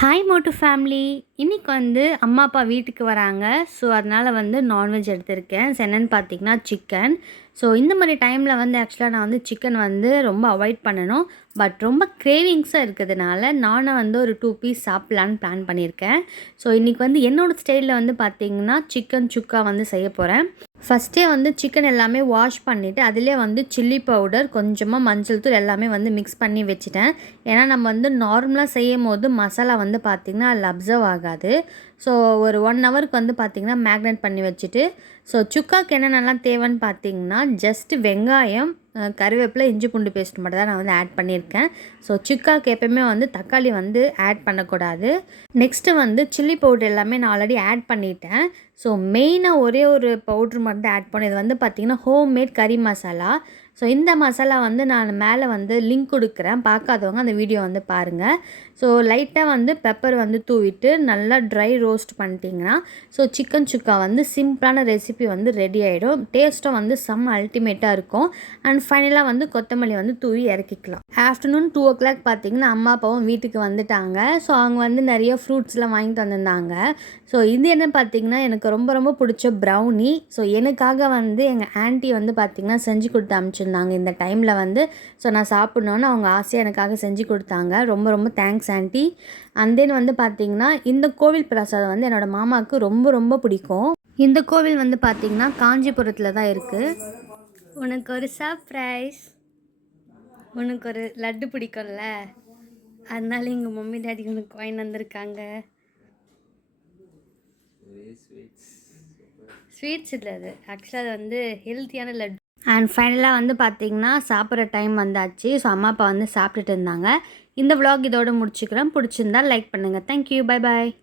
Hi மோட்டு family இன்றைக்கி வந்து அம்மா அப்பா வீட்டுக்கு வராங்க. ஸோ அதனால் வந்து நான்வெஜ் எடுத்திருக்கேன். என்னென்னு பார்த்தீங்கன்னா சிக்கன் ஸோ இந்த மாதிரி டைமில் வந்து ஆக்சுவலாக நான் வந்து சிக்கன் வந்து ரொம்ப அவாய்ட் பண்ணணும். பட் ரொம்ப கிரேவிங்ஸாக இருக்கிறதுனால நானும் வந்து ஒரு டூ பீஸ் சாப்பிட்லான்னு பிளான் பண்ணியிருக்கேன். ஸோ இன்றைக்கி வந்து என்னோடய ஸ்டைலில் வந்து பார்த்திங்கன்னா சிக்கன் சுக்கா வந்து செய்ய போகிறேன் ஃபஸ்ட்டே வந்து சிக்கன் எல்லாமே வாஷ் பண்ணிவிட்டு அதிலே வந்து சில்லி பவுடர் கொஞ்சமாக மஞ்சள் தூள் எல்லாமே வந்து மிக்ஸ் பண்ணி வச்சுட்டேன். ஏன்னா நம்ம வந்து நார்மலாக செய்யும் போது மசாலா வந்து பார்த்திங்கன்னா அதில் அப்சர்வ் ஆகாது. ஸோ ஒரு ஒன் ஹவருக்கு வந்து பார்த்திங்கன்னா மேக்னேட் பண்ணி வச்சுட்டு ஸோ சுக்காவுக்கு என்னென்னலாம் தேவைன்னு பார்த்திங்கன்னா ஜஸ்ட் வெங்காயம் கருவேப்பிலை இஞ்சி பூண்டு பேஸ்ட் மட்டும் தான் நான் வந்து ஆட் பண்ணியிருக்கேன். ஸோ சிக்காவுக்கு எப்பயுமே வந்து தக்காளி வந்து ஆட் பண்ணக்கூடாது. நெக்ஸ்ட்டு வந்து சில்லி பவுடர் எல்லாமே நான் ஆல்ரெடி ஆட் பண்ணிட்டேன். ஸோ மெயினாக ஒரே ஒரு பவுட்ரு மட்டும் ஆட் பண்ணி இது வந்து பார்த்திங்கன்னா ஹோம் மேட் கறி மசாலா ஸோ இந்த மசாலா வந்து நான் மேலே வந்து லிங்க் கொடுக்குறேன். பார்க்காதவங்க அந்த வீடியோ வந்து பாருங்கள் ஸோ லைட்டாக வந்து பெப்பர் வந்து தூவிட்டு நல்லா ட்ரை ரோஸ்ட் பண்ணிட்டீங்கன்னா ஸோ சிக்கன் சுக்கா வந்து சிம்பிளான ரெசிபி வந்து ரெடி ஆகிடும் டேஸ்ட்டும் வந்து செம்ம அல்டிமேட்டாக இருக்கும். அண்ட் ஃபைனலாக வந்து கொத்தமல்லி வந்து தூவி இறக்கிக்கலாம். ஆஃப்டர்நூன் டூ ஓ கிளாக் பார்த்தீங்கன்னா அம்மா அப்பாவும் வீட்டுக்கு வந்துட்டாங்க. ஸோ அவங்க வந்து நிறைய ஃப்ரூட்ஸ்லாம் வாங்கி தந்திருந்தாங்க. ஸோ இது என்ன பார்த்தீங்கன்னா எனக்கு ரொம்ப ரொம்ப பிடிச்ச ப்ரௌனி ஸோ எனக்காக வந்து எங்கள் ஆண்டி வந்து பார்த்திங்கன்னா செஞ்சு கொடுத்து அனுப்பிச்சிருந்தாங்க இந்த டைமில் வந்து. ஸோ நான் சாப்பிட்ணுன்னு அவங்க ஆசையாக எனக்காக செஞ்சு கொடுத்தாங்க. ரொம்ப ரொம்ப தேங்க்ஸ் ஆன்ட்டி அண்ட் தென் வந்து பார்த்திங்கன்னா இந்த கோவில் பிரசாதம் வந்து என்னோடய மாமாவுக்கு ரொம்ப ரொம்ப பிடிக்கும். இந்த கோவில் வந்து பார்த்திங்கன்னா காஞ்சிபுரத்தில் தான் இருக்குது உனக்கு ஒரு சர்ப்ரைஸ் உனக்கு ஒரு லட்டு பிடிக்கும்ல. அதனால எங்கள் மம்மி டாடி உனக்கு வாங்கி வந்திருக்காங்க. ஸ்வீட்ஸ் இல்லை அது. ஆக்சுவலாக அது வந்து ஹெல்த்தியான லட்டு. அண்ட் ஃபைனலாக வந்து பார்த்திங்கன்னா சாப்பிட்ற டைம் வந்தாச்சு. ஸோ அம்மா அப்பா வந்து சாப்பிட்டுட்டு இருந்தாங்க. இந்த விலாக் இதோடு முடிச்சுக்கிறேன். பிடிச்சிருந்தா லைக் பண்ணுங்கள் தேங்க்யூ பை பாய்